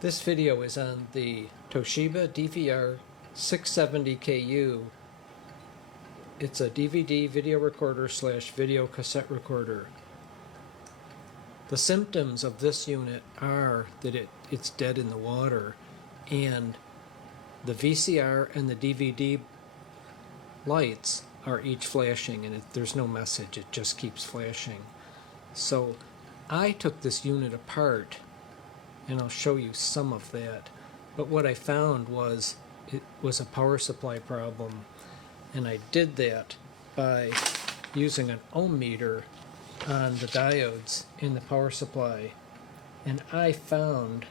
This video is on the Toshiba DVR670KU. It's a DVD video recorder / video cassette recorder. The symptoms of this unit are that it's dead in the water, and the VCR and the DVD lights are each flashing, and there's no message, it just keeps flashing. So I took this unit apart, and I'll show you some of that. But what I found was it was a power supply problem, and I did that by using an ohm meter on the diodes in the power supply, and I found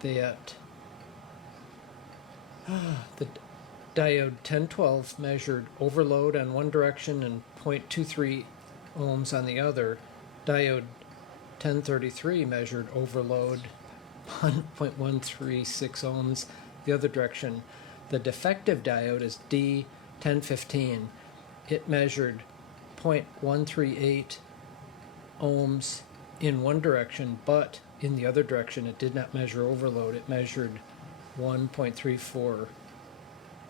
that the diode 1012 measured overload on one direction and 0.23 ohms on the other. Diode 1033 measured overload 1.136 ohms the other direction. The defective diode is D1015. It measured 0.138 ohms in one direction, but in the other direction it did not measure overload. It measured 1.34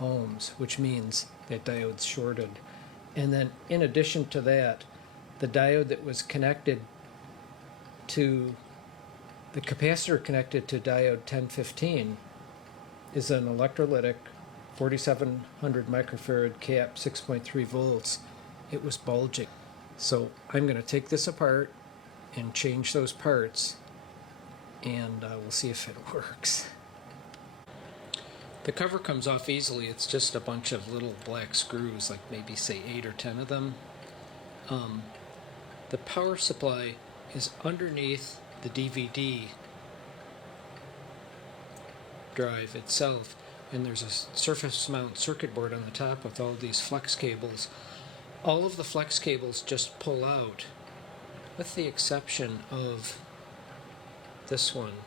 ohms, which means that diode's shorted. And then in addition to that, the diode that was connected to the capacitor connected to diode 1015 is an electrolytic 4700 microfarad cap, 6.3 volts. It was bulging. So I'm going to take this apart and change those parts, and we'll see if it works. The cover comes off easily. It's just a bunch of little black screws, like maybe say 8 or 10 of them. The power supply is underneath the DVD drive itself, and there's a surface mount circuit board on the top with all these flex cables. All of the flex cables just pull out, with the exception of this one.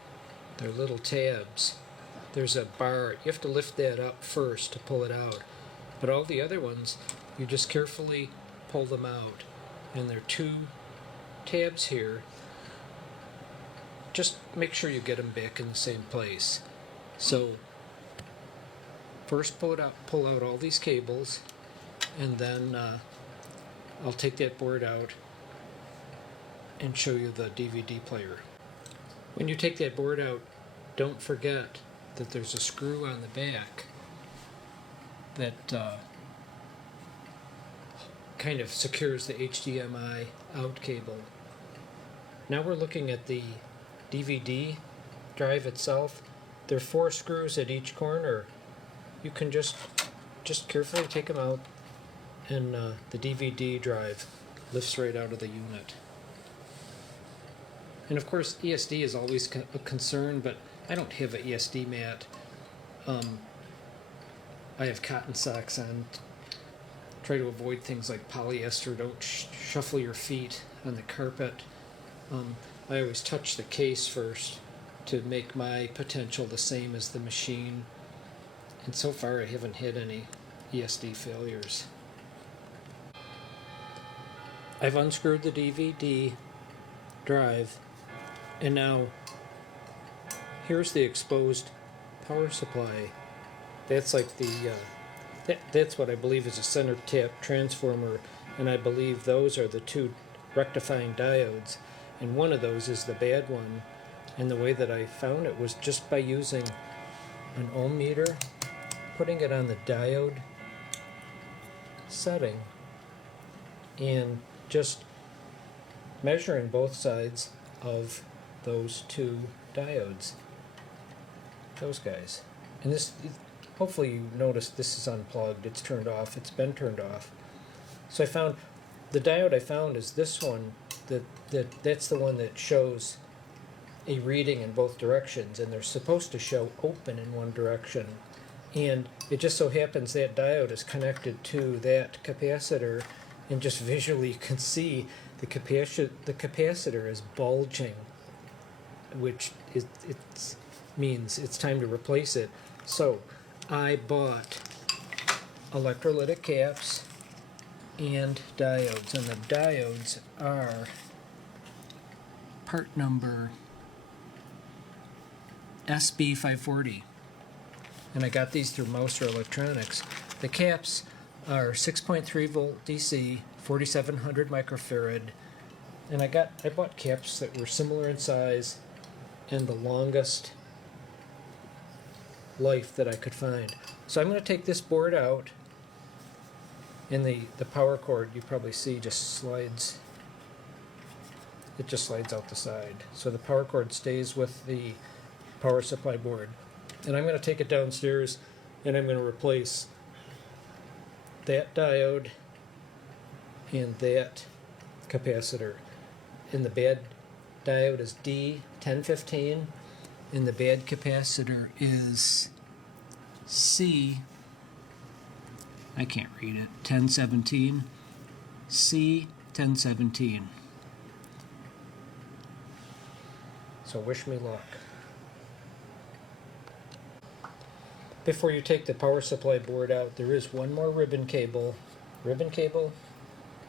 They're little tabs. There's a bar. You have to lift that up first to pull it out. But all the other ones, you just carefully pull them out. And there are two tabs here. Just make sure you get them back in the same place. So first pull out all these cables, and then I'll take that board out and show you the DVD player. When you take that board out, don't forget that there's a screw on the back that kind of secures the HDMI out cable. Now we're looking at the DVD drive itself. There are 4 screws at each corner. You can just carefully take them out, and the DVD drive lifts right out of the unit. And of course ESD is always a concern, but I don't have an ESD mat. I have cotton socks on. Try to avoid things like polyester. Don't shuffle your feet on the carpet. I always touch the case first to make my potential the same as the machine. And so far I haven't had any ESD failures. I've unscrewed the DVD drive, and now here's the exposed power supply. That's like the that's what I believe is a center tap transformer, and I believe those are the 2 rectifying diodes, and one of those is the bad one. And the way that I found it was just by using an ohm meter, putting it on the diode setting, and just measuring both sides of those 2 diodes. Those guys. And this, hopefully you noticed this is unplugged. It's turned off. It's been turned off. So I found, the diode I found is this one. That's the one that shows a reading in both directions, and they're supposed to show open in one direction. And it just so happens that diode is connected to that capacitor, and just visually you can see the capacitor is bulging, which means it's time to replace it. So I bought electrolytic caps and diodes, and the diodes are part number SB540. And I got these through Mouser Electronics. The caps are 6.3 volt DC, 4700 microfarad, and I bought caps that were similar in size and the longest life that I could find. So I'm going to take this board out, and the power cord, you probably see, just slides. It just slides out the side. So the power cord stays with the power supply board. And I'm going to take it downstairs and I'm going to replace that diode and that capacitor. And the bad diode is D1015 and the bad capacitor is I can't read it, 1017, C1017. So wish me luck. Before you take the power supply board out, there is one more ribbon cable,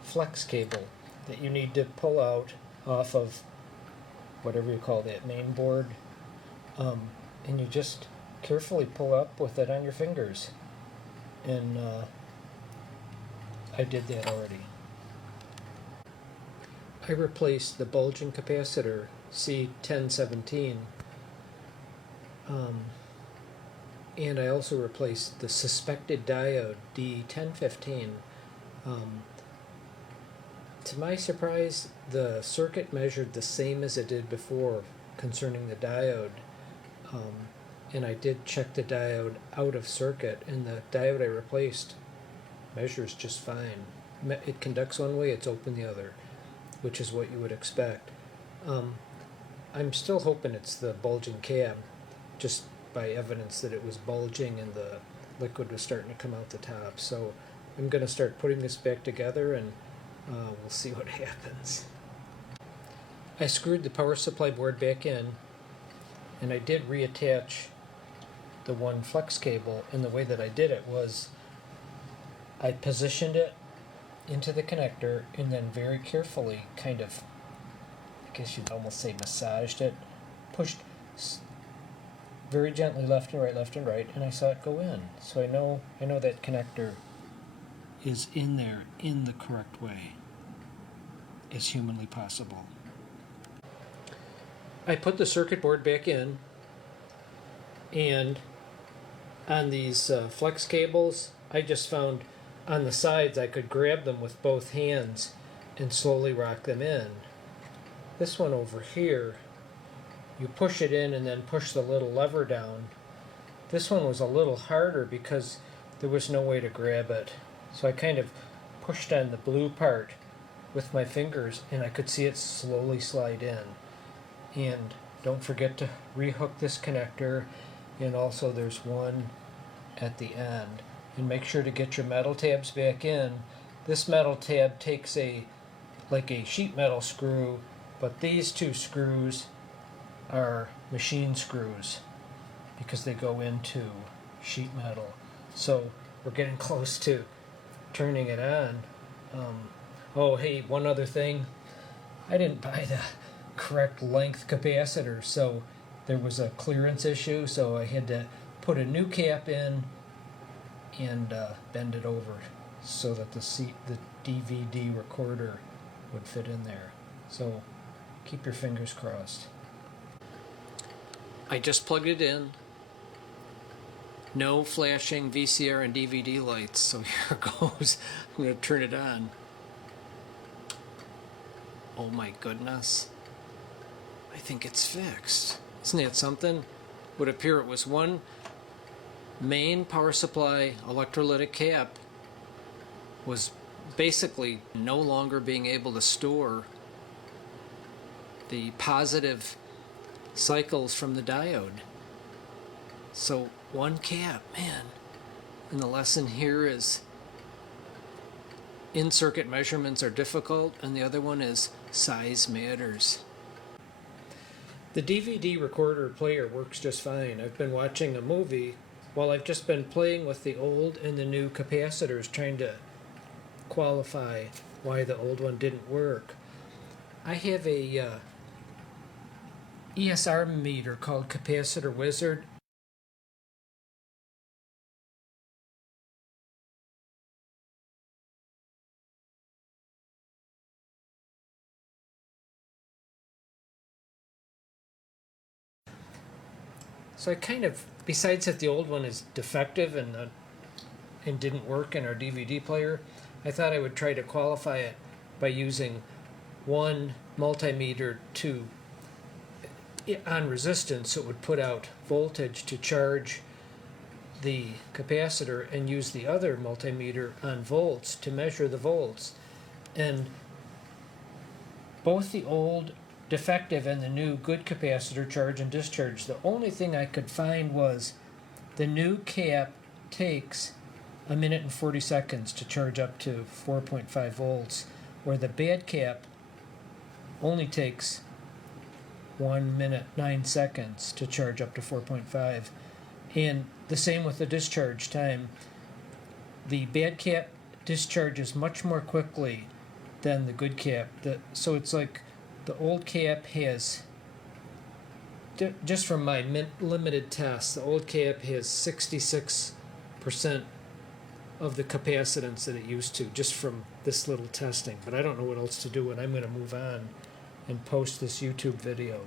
flex cable, that you need to pull out off of whatever you call that main board. And you just carefully pull up with it on your fingers. And I did that already. I replaced the bulging capacitor C1017, and I also replaced the suspected diode D1015. To my surprise, the circuit measured the same as it did before concerning the diode, and I did check the diode out of circuit, and the diode I replaced measures just fine. It conducts one way, it's open the other, which is what you would expect. I'm still hoping it's the bulging cab, just by evidence that it was bulging and the liquid was starting to come out the top. So I'm going to start putting this back together, and we'll see what happens. I screwed the power supply board back in, and I did reattach the one flex cable, and the way that I did it was I positioned it into the connector and then very carefully kind of, I guess you'd almost say massaged it, pushed very gently left and right, and I saw it go in. So I know that connector is in there in the correct way as humanly possible. I put the circuit board back in, and on these flex cables, I just found on the sides I could grab them with both hands and slowly rock them in. This one over here, you push it in and then push the little lever down. This one was a little harder because there was no way to grab it. So I kind of pushed on the blue part with my fingers, and I could see it slowly slide in. And don't forget to rehook this connector, and also there's one at the end. And make sure to get your metal tabs back in. This metal tab takes like a sheet metal screw, but these two screws are machine screws because they go into sheet metal. So we're getting close to turning it on. Oh, hey, one other thing. I didn't buy the correct length capacitor, so there was a clearance issue, so I had to put a new cap in and bend it over so that the DVD recorder would fit in there. So keep your fingers crossed. I just plugged it in. No flashing VCR and DVD lights, so here it goes. I'm going to turn it on. Oh my goodness. I think it's fixed. Isn't that something? Would appear it was one main power supply electrolytic cap was basically no longer being able to store the positive cycles from the diode. So one cap, man. And the lesson here is in-circuit measurements are difficult, and the other one is size matters. The DVD recorder player works just fine. I've been watching a movie while I've just been playing with the old and the new capacitors, trying to qualify why the old one didn't work. I have a ESR meter called Capacitor Wizard. So I kind of, besides that the old one is defective and didn't work in our DVD player, I thought I would try to qualify it by using one multimeter to on resistance. It would put out voltage to charge the capacitor and use the other multimeter on volts to measure the volts. And both the old defective and the new good capacitor charge and discharge. The only thing I could find was the new cap takes 1 minute and 40 seconds to charge up to 4.5 volts, where the bad cap only takes 1 minute 9 seconds to charge up to 4.5. And the same with the discharge time. The bad cap discharges much more quickly than the good cap. So it's like the old cap has, just from my limited tests, the old cap has 66% of the capacitance that it used to, just from this little testing. But I don't know what else to do, and I'm going to move on and post this YouTube video.